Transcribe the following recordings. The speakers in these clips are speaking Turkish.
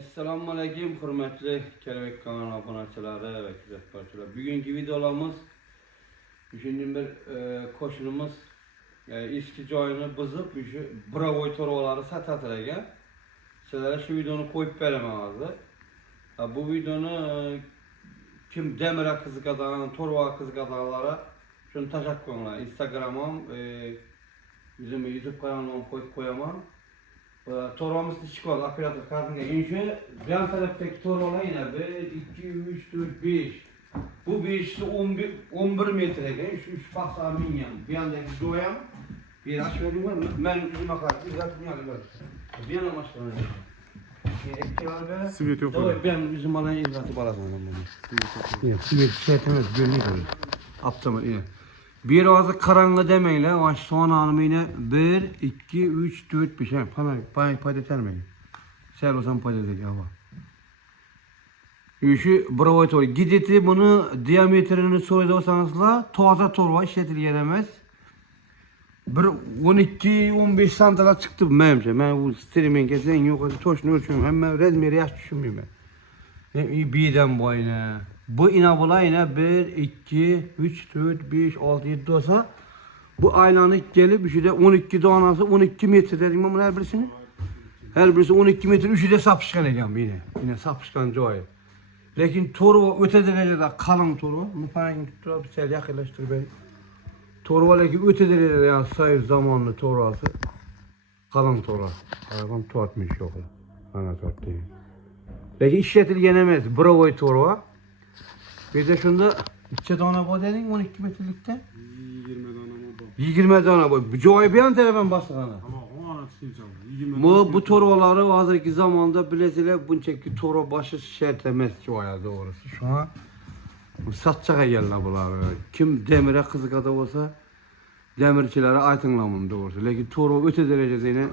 Assalamu alaikum hürmetli Kelebek kanalı abonatçıları ve küzətparçılar. Bugünkü videolarımız düşündüğüm bir koşunumuz eski joyunu bızıp bravoy torbaları satatırken sizlere şu videonu koyup veremezdi. Bu videonu kim demire kızıkadan, torba kızıkadanlara şunu taşak koyuyorlar. Instagram'ım, bizim YouTube kanalımı koyup koyamam. Torbamız çıkıyor, operatör kartına inşe. Yan taraftaki torbalar yine 1, 2, 3, 4, 5. Bu 5'te 11 metreyken, 3 baksa minyam. Bir yandaki doyam, bir aç vereyim var mı? Ben yüzüme karşı, zaten yalı var. Bir yana başlayalım. Sivet yok. Ben yüzüm alan izlatı balasam bunu. Sivet şeytemez, görünüyor. Aptamı iyi. Bir ağzı karanlığı demeyle, o son anımı yine 1, 2, 3, 4, 5. Bana payda mi? Sen olsan payda edecek hava. Şu bravo torba. Gideti bunu diametrini soruyorsanızla toza torba işletilgenemez. Bir 12-15 santimetre çıktı benimce. Ben bu streaming kesin yok. Toşunu ölçüyorum. Hemen rezmeri yaş düşünmüyorum ben. Birden bu aynı. Bu inabula yine 1, 2, 3, 4, 5, 6, 7 olsa bu aynanı gelip üçü de 12 tanesi 12 metre dedim ama her birisini. Her birisi 12 metre, üçü de sapışkan ekan yine. Yine sapışkan joy. Lakin torba öte derecede kalın torba. Bu parayı tutturup bir sel yakınlaştır beni. Torba lakin öte derecede yani sayı zamanlı torbası. Kalın torba. Arabam tuatmış yok. Ana tuat değil. Lakin işletilgenemez. Bravo torba. Bir de şunda 3 tane boy dedin 12 metrelikte. 20 tane boy. 20 tane boy. Bu joy bir an telefon bastığına. Ama o ana çıkacağım. Bu torbaları hazırki zamanda bilesiyle bunçaki torba başı şertemez joya doğrusu. Şu an satçağa geldi bunlar. Kim demire kızıkada olsa demirçilere aytınlamam doğrusu. Lakin torba öte derecede yine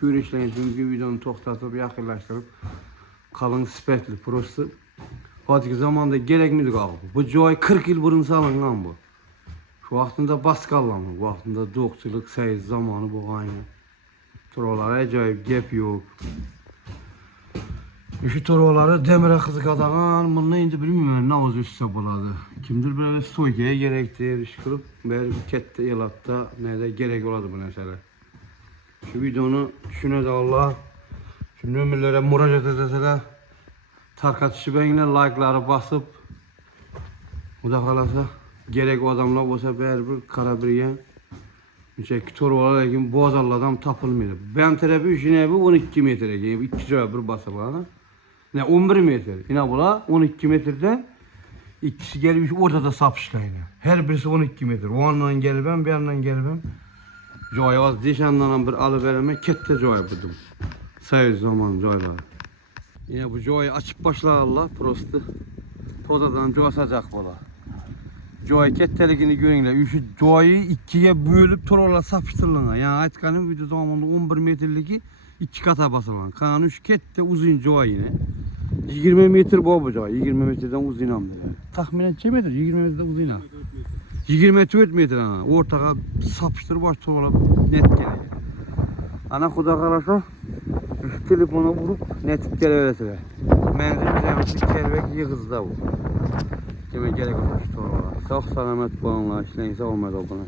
görüşleyin çünkü videonu toxtatıp yakınlaştırıp kalın spetli prosu. Hazırki zamanda gerekmedi abi. Bu joy 40 yıl burun salıngan bu. Şu vaxtında baskallandı. Bu vaxtında dokçuluk, sayız zamanı bu aynı. Torbalara acayip gep yok. Şu torbaları demire kızıkadagan, bunu indi bilmiyorum ne oldu üstüne buladı. Kimdir böyle soykaya gerekti, iş kılıp böyle kette yalatta ne de gerek oladı bu mesele. Şu videonu şuna da Allah, şu nömerlere müracaat edeseler, tarkatışı benimle like'ları basıp bu da kalasa gerek o adamlar olsa bir kara bir yen müçeki torbalar lakin bozarlı adam tapılmıyor. Ben tarafı işine bu 12 metre gibi 2 cevap bir basarlar. Ne 11 metre. Yine bula 12 metreden ikisi gelmiş ortada sapışkan yine. Her birisi 12 metre. O yandan gelibem, bir yandan gelibem. Joy az dişanlanan bir alıvereme kette joy buldum. Sayı zaman joylar. Yine bu joy açıp başlar Allah prostu. Tozadan coşacak bola. Joy ketteligini görünler. Şu joy'u ikiye bölüp torbalar sapıştırılır. Yani aytkanım video zamanında 11 metreliki 2 kata basılan. Kanun şu kette uzun joy yine. 20 metre bu joy. 20 metreden uzun amdır yani. Tahminen kaç metre? 20 metreden uzun am. 24 metre ana. Ortaga sapıştır baş torbalar net gelir. Ana kuda karasa şu telefona vurup netip geleveresine. Menzil üzerimizi kelbek yığızda bu. Kime gerek olmuş torbalar. Sağ salamet bağımlar işleyin sağ olmadı oldular.